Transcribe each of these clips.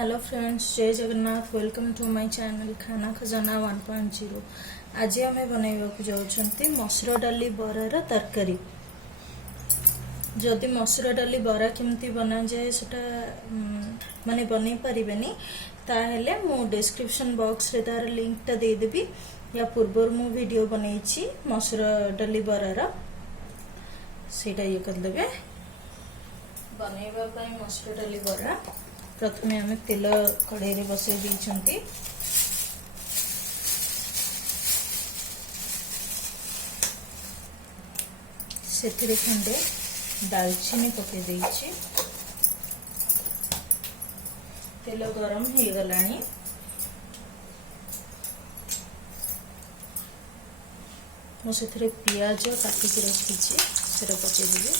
Hello friends, Jai Jagannath. Welcome to my channel Khana Khazana 1.0। आज आम बनवाक जाऊँ मसूर डाली बरार तरकारी। जदि मसूर डाली बरा केमती बना जाए सेटा माने बनै पारिबेनी ताहेले मु डिस्क्रिप्शन बॉक्स रे तार लिंक टा दे देबी। या पूर्व मु वीडियो बनैछि मसूर डाली बरार, सेटा ये कर देबे। बनैबा पई मसूर डाली बरा प्रथमे आम तेल कढ़ाई रे बसई देइछंती। सेथिरे खंडे दालचीनी पके देइछि। तेल गरम हो गलानी। मु सेथिरे पियाज काटिकी रखिछि, सेटा पके देबी।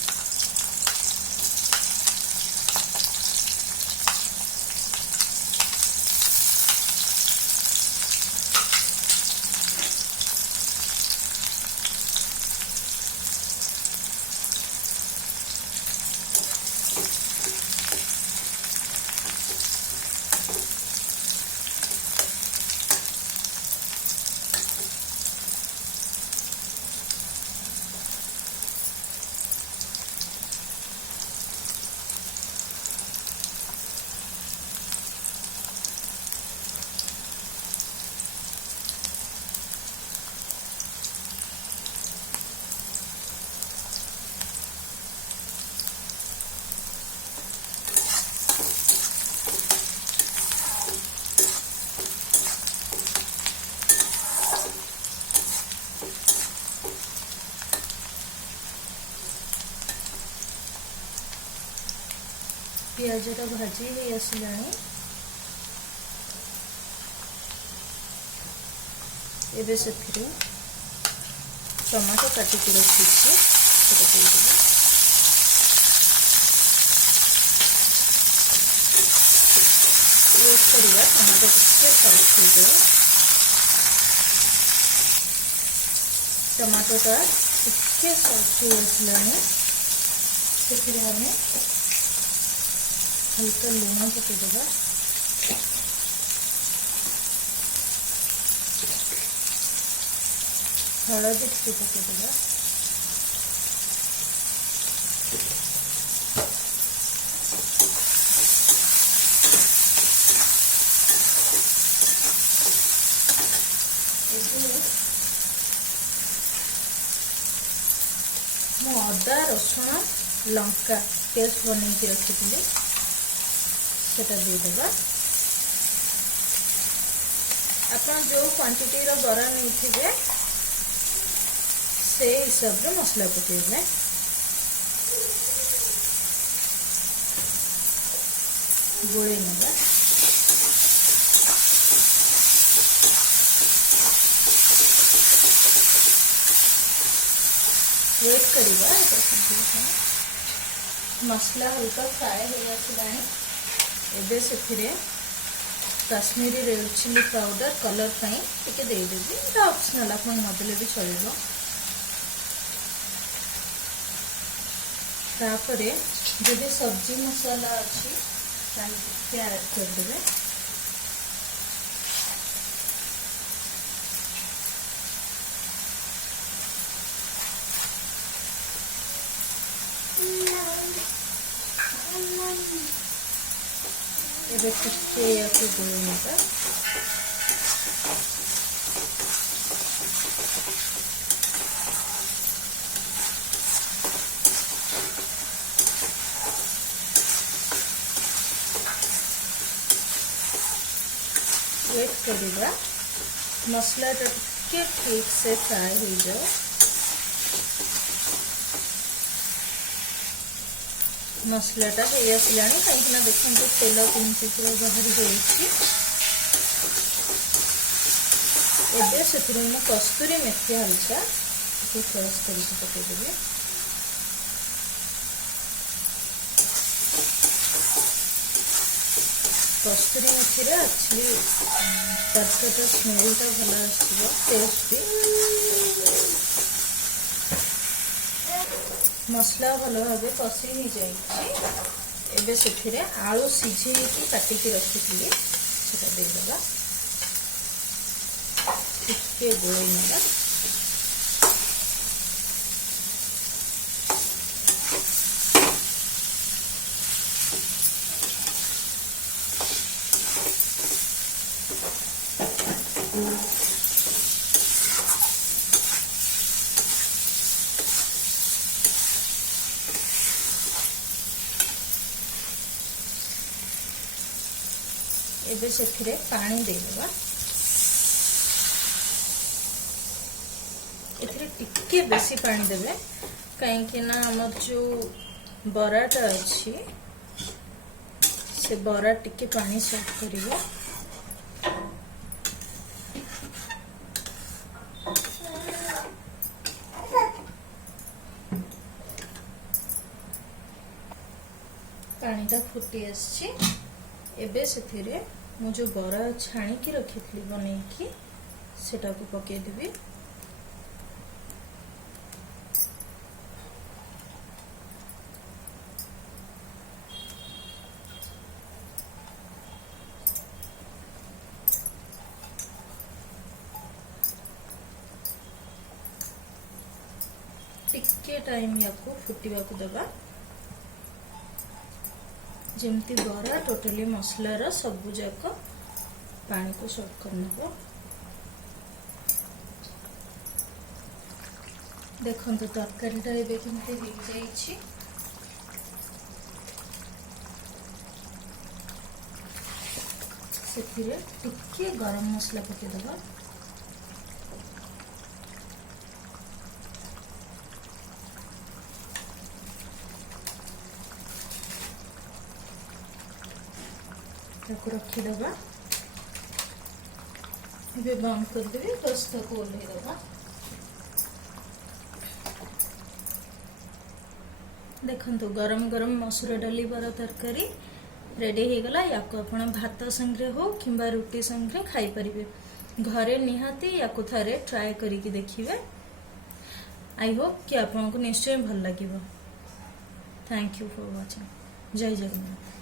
पियाजटा भाजी हो आसलानी। एबे सेथिरे टमाटो काटिकी रखिछि, सेटा देइदेबे। वेट करिबा टमाटो टिके सॉफ्ट हो जाए। टमाटोटा टिके सॉफ्ट हो आसलानी। सेथिरे हमें हल्का लूण पकेदेगा। हलदी टिके पकेदेगा। मु अदा रसुण लंका पेस्ट बनैकी रखिଥିଲି, सेटा देदेबा। आपन जो क्वांटिटी रो बरा नैथिबे से हिसाब रे मसला पकेबे। गोळे नेबा। वेट करिबा। मसला हल्का फ्राई हो आसलानी। एबे सेथिरे Kashmiri red chili powder colour पाई टिके दे देबी। एटा ऑप्शनल, आपन नदेले भी चलिबो। तापरे जदि सब्जी मसाला अछि ताल टिके ऐड कर देबे। एबे टिके याकु गोळेनेबा। वेट करिबा मसला टिके ठीक से फ्राई हो जाए। मसलाटा हो आसलानी। कहीं देखते तेल केमती पूरा बाहर जाइए। एबे सेथिरे मैं कस्तूरी मेथी हल्का फ्रेश करके पकेदेबी। कस्तूरी मेथी रे एक्चुअली तरकारीर स्मेलटा भल आसो, टेस्ट भी। मसला भल भाव कषी हो जाए। एबे से आलू सीझे काटिकी रखी से देदेबा टिके गोल नवा एबे से पानी देदेबा एथिरे टिके बेसी पानी देबे कहीं ना हमर जो बराटा अच्छी से बरा टिके पानी सॉक करिवो पानीटा फुटी आछि एबे से मु जो बरा छाणी की रखी थी बनईकी सेटा को पके देबी टिके टाइम याको फुटिबा को देबा जेमती बरा टोटली मसलार सबु जाक पानी को सॉक करना देखो तरकारीटा एबे केमती हो जाइछि सेथिरे टिके गरम मसला पके देबा रखीदबा बंद करदेवी बस तक ओल्लैदबा देखंतु गरम गरम मसूर डाली बरा तरकारी रेडी हो गला याको आपण भात संगे हो किंबा रुटी संगे खाई परिबे घरे निहाती याको थारे ट्राई करिकि देखिबे आई होप कि आपको निश्चय भल लागिबो थैंक यू फॉर वाचिंग जय जगन्नाथ।